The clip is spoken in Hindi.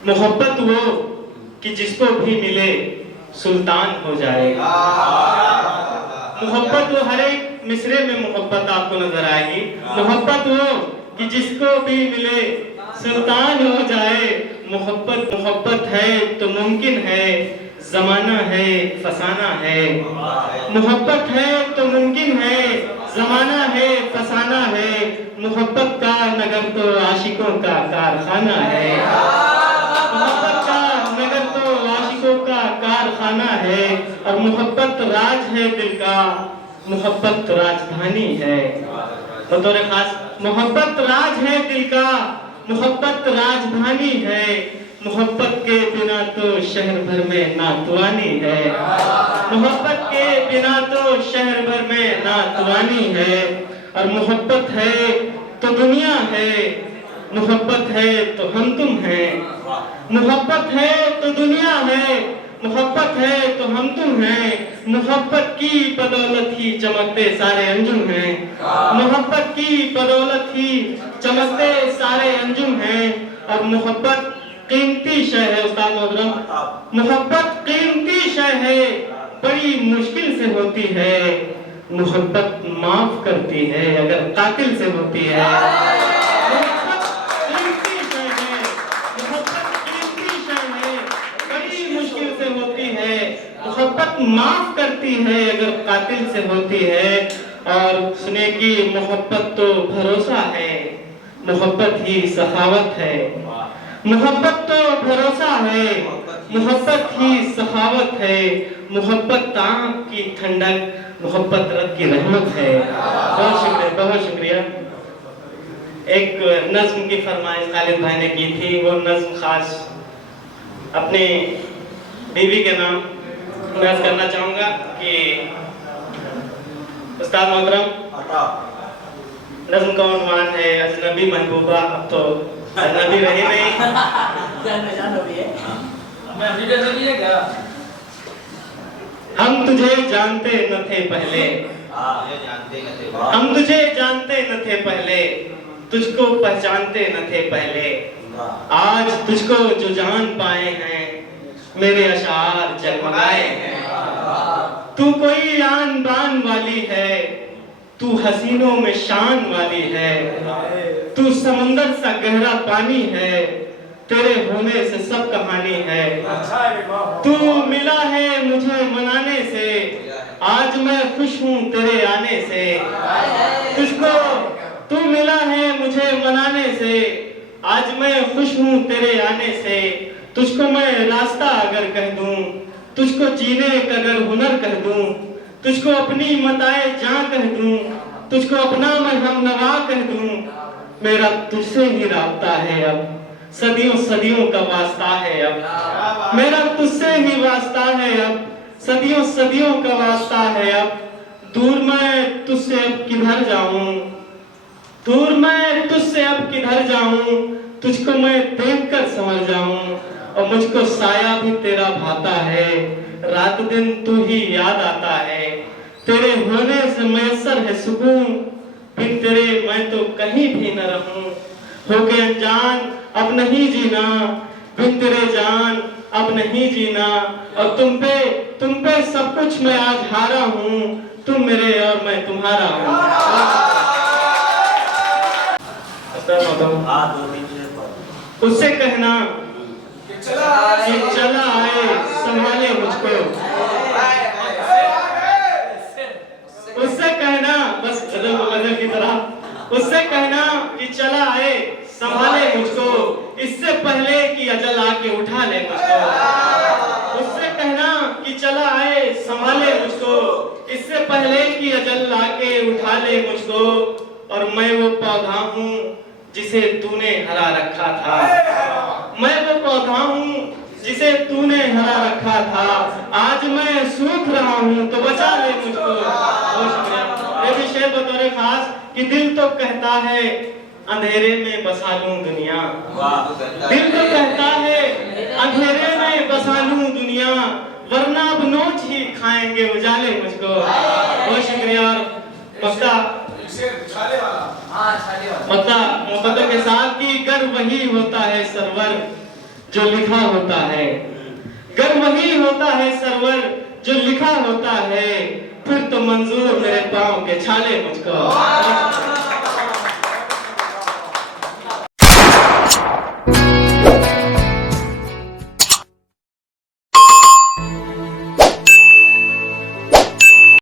मोहब्बत वो कि जिसको भी मिले सुल्तान हो जाए। मोहब्बत वो हर एक मिसरे में मोहब्बत आपको नजर आएगी। मोहब्बत वो कि जिसको भी मिले सुल्तान हो जाए। मोहब्बत मोहब्बत है तो मुमकिन है, जमाना है फसाना है। मोहब्बत है तो मुमकिन है, जमाना है फसाना है। मोहब्बत का नगर तो आशिकों का कारखाना है। मोहब्बत का नगर तो आशिकों का कारखाना है। और मोहब्बत राज है दिल का, मोहब्बत राजधानी है। बतौर खास मोहब्बत राज है दिल का, मोहब्बत राजधानी है। मोहब्बत के बिना तो शहर भर में नातवानी है। मोहब्बत के बिना तो शहर भर में नातवानी है। और मोहब्बत है तो दुनिया है, मोहब्बत है तो हम तुम हैं। मोहब्बत है तो दुनिया है, मोहब्बत है तो हम तुम हैं। मोहब्बत की बदौलत ही चमकते सारे अंजुम हैं। मोहब्बत की बदौलत ही चमकते सारे अंजुम हैं। और मोहब्बत कीमती शय है उस्ताद मोहतरम, मोहब्बत कीमती शय है, बड़ी मुश्किल से होती है। मोहब्बत माफ करती है अगर कातिल से होती है। मोहब्बत कीमती शय है, मोहब्बत कीमती शय है, बड़ी मुश्किल से होती है। मोहब्बत माफ करती है अगर कातिल से होती है। और सुने कि मोहब्बत तो भरोसा है, मोहब्बत ही सखावत है। मोहब्बत तो भरोसा है, मोहब्बत ही सखावत है। मोहब्बत आँख की ठंडक, मोहब्बत रब की रहमत है। बहुत शुक्रिया, बहुत शुक्रिया। एक नज्म की फरमाइश खालिद भाई ने की थी, वो नज्म खास अपने बीवी के नाम मैं करना चाहूँगा कि उस्ताद मोहतरम नज्म का उन्वान है अजनबी महबूबा। अब तो अजनबी रही नहीं, हम तुझे जानते न थे पहले, हम तुझे जानते न थे पहले, तुझको पहचानते न थे पहले। आज तुझको जो जान पाए हैं, मेरे अशार जगमगाए हैं। तू कोई आन बान वाली है, तू हसीनों में शान वाली है। तू समंदर सा गहरा पानी है, तेरे होने से सब कहानी है। तू मिला है मुझे मनाने से, आज मैं खुश हूँ तेरे आने से। तुझको तू मिला है मुझे मनाने से, आज मैं खुश हूँ तेरे आने से। तुझको मैं रास्ता अगर कह दूं, तुझको जीने का अगर हुनर कह दूं, तुझको अपनी मताए जां कह दूं, तुझको अपना मैं हमनवा कह दूं। मेरा तुझसे ही राब्ता है अब, सदियों सदियों का वास्ता है अब। मेरा तुझसे ही वास्ता है अब, सदियों सदियों का वास्ता है अब। दूर मैं तुझसे अब किधर जाऊं, दूर मैं तुझसे अब किधर जाऊं। तुझको मैं देखकर समझ जाऊं, और मुझको साया भी तेरा भाता है। रात दिन तू ही याद आता है, तेरे होने से मैसर है सुकून। बिन तेरे मैं तो कहीं भी न रहूं, हो गए अनजान अब नहीं जीना। बिन तेरे जान अब नहीं जीना। और तुम पे सब कुछ मैं आज हारा हूँ। तुम मेरे और मैं तुम्हारा हूँ। उससे कहना कि चला आए संभाले मुझको। उससे कहना बस गजल की तरह, उससे कहना कि चला आए संभाले मुझको, इससे पहले कि अजल आके उठा ले मुझको। उससे कहना कि चला आए संभाले मुझको, इससे पहले कि अजल आके उठा ले मुझको। और मैं वो पौधा हूँ जिसे तूने हरा रखा था, मैं वो पौधा हूँ जिसे तूने हरा रखा था। आज मैं सूख रहा हूँ तो बचा ले मुझको। ये भी शेर बतौर खास कि दिल तो कहता है अंधेरे में बसा लूं दुनिया। दिल तो कहता है अंधेरे में बसा लूं दुनिया, वरना अब नोच ही खाएंगे उजाले मुझको। बहुत शुक्रिया। और मोहब्बतों के साथ की गर वही होता है सरवर, जो लिखा होता है। गर वही होता है सरवर जो लिखा होता है, फिर तो मंजूर मेरे पाँव के छाले मुझको।